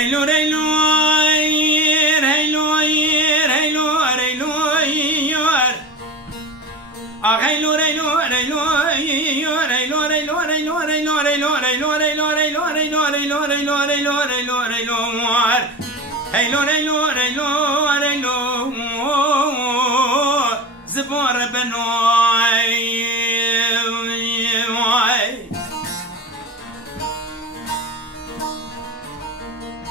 هيلو ريلو هيلو هيلو ريلو هيلو ريلو ريلو ريلو ريلو ريلو ريلو ريلو ريلو ريلو ريلو ريلو ريلو ريلو ريلو ريلو ريلو هيلو ريلو ريلو ريلو زبور بنوي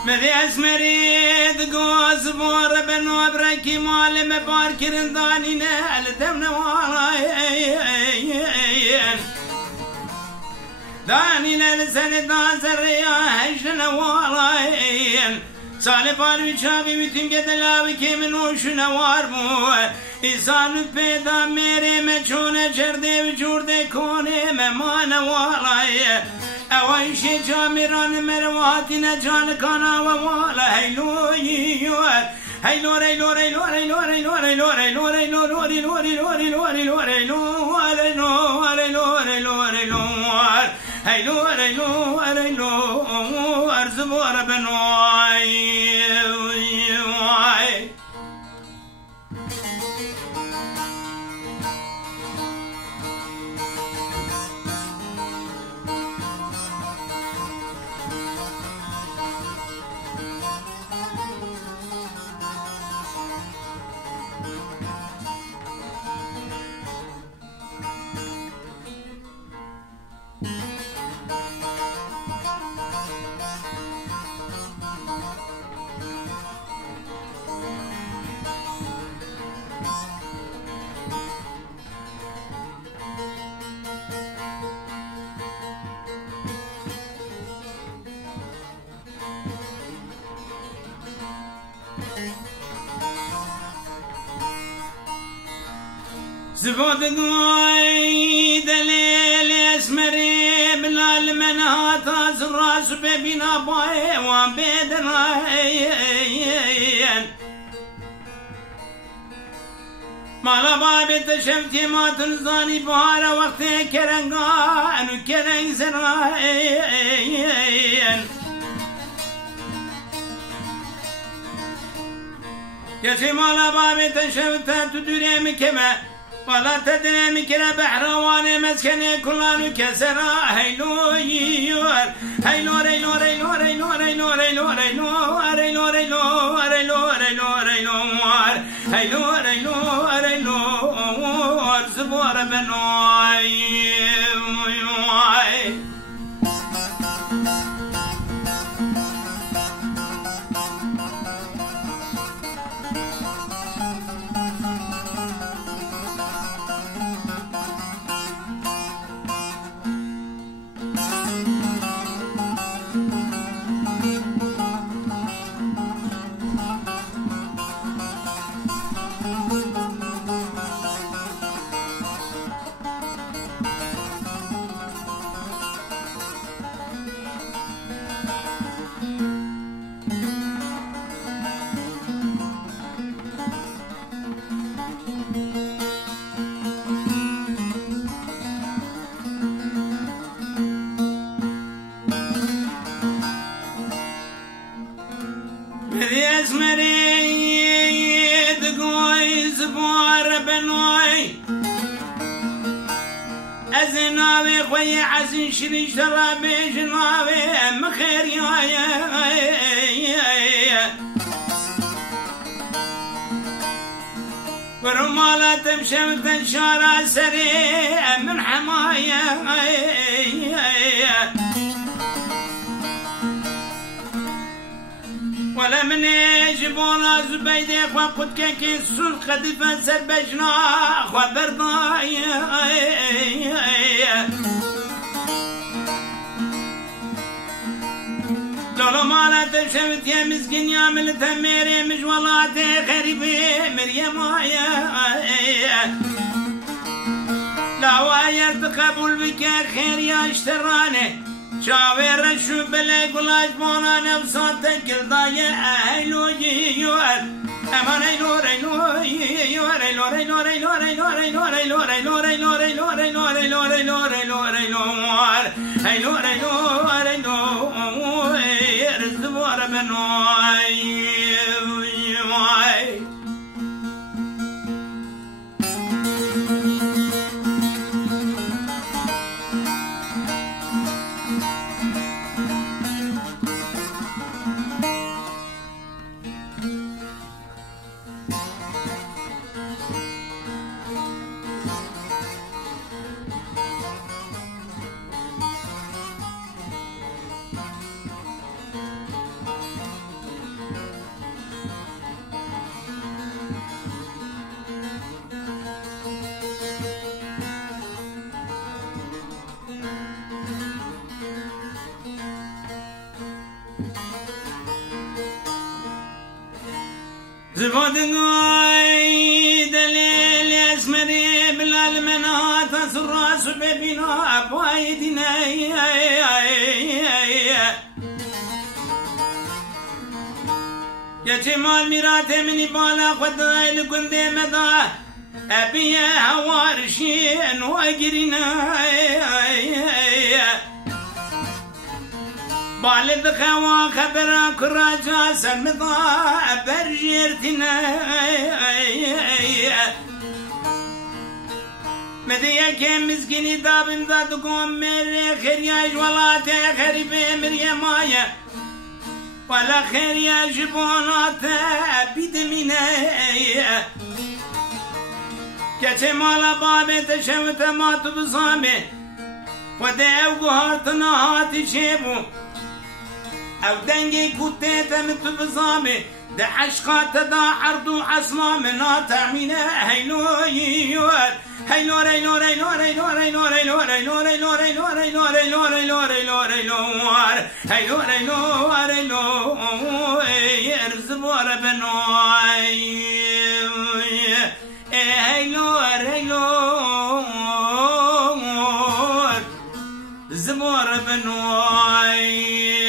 مذي اسمريد قوز بور بنو بركي مال مبارك رنداني نال دمنا والاين داني للسنة دازر يا هجنا والاين سال بار بچاوی میتیم که دلاوی که منوش نوار بو ایسانو پیدا میره مچونه چرده و جورده کنه ممان والای اوایشی جامیران مرواتی نجان کانا و والا هیلو یوار هیلو ریلو ریلو ریلو ریلو ریلو ریلو ریلو ریلو ریلو ریلو ریلو ریلو ریلو ریلو ریلو ریلو هیلو ریلو ریلو ارزبور بنوای زبود قوي دليل اسمري بلال منهات الراس ببنا باي وبيدنا مالا بابي تشفتي ما تنزاني بهار وقت كرنغان وكرنگ زراين يا شي مالا بابي تشفتها تدري مكما ولا تدري مكرا بحروان مسكني كلان كسرا هيلو يور هيلو ريلو ريلو ريلو ريلو ريلو ريلو ريلو ريلو ريلو ريلو ريلو هيلو ريلو ريلو زبور بنوي أزناوي خوي عزين شريش ترابي جناوي مخير يا ورمالة تمشي وتنشارع سريع من حماية ولا من يجبونا زبيدي خوا قد كاكي السلق قد سر بجنا خوا برضاي لولو مالا تشمت يا مسكين يا ملت ميري مجولاتي خريبي مريم لا واير تقبل بك خير يا اشتراني شاوير شو بلا قلاش مونا نفساتك الضايع اهلو يور امان ايلور ايلور يور ايلور ايلور ايلور ايلور ايلور ايلور ايلور ايلور ايلور ايلور ايلور ايلور ايلور ايلور ايلور ايلور ايلور الزبور بنوي زفادناي دليل اسمري بالالمنات الراس ببنا بايدنا يا جمال ميراتي مني بالا خداي لكندي مدا ابي هوارشين واجرنا بالد خوا خبر كراجا سمضا برجرتنا مديا كم مسكيني دابم دادكم مري خرياج ولا تخرب مريم مايا ولا خرياج بونات بدمنا كتمالا بابي تشوت ما تبصامي وداو قهرتنا هاتي شيبو او دنگي كوتيتا متبزامي ده عشقات دا عرضو عصما منا تعمينا هيلو يوار هيلو ريلو ريلو ريلو ريلو ريلو ريلو ريلو ريلو ريلو ريلو ريلو ريلو ريلو هيلو ريلو ريلو يرزبور بنوي هيلو ريلو زبور بنوي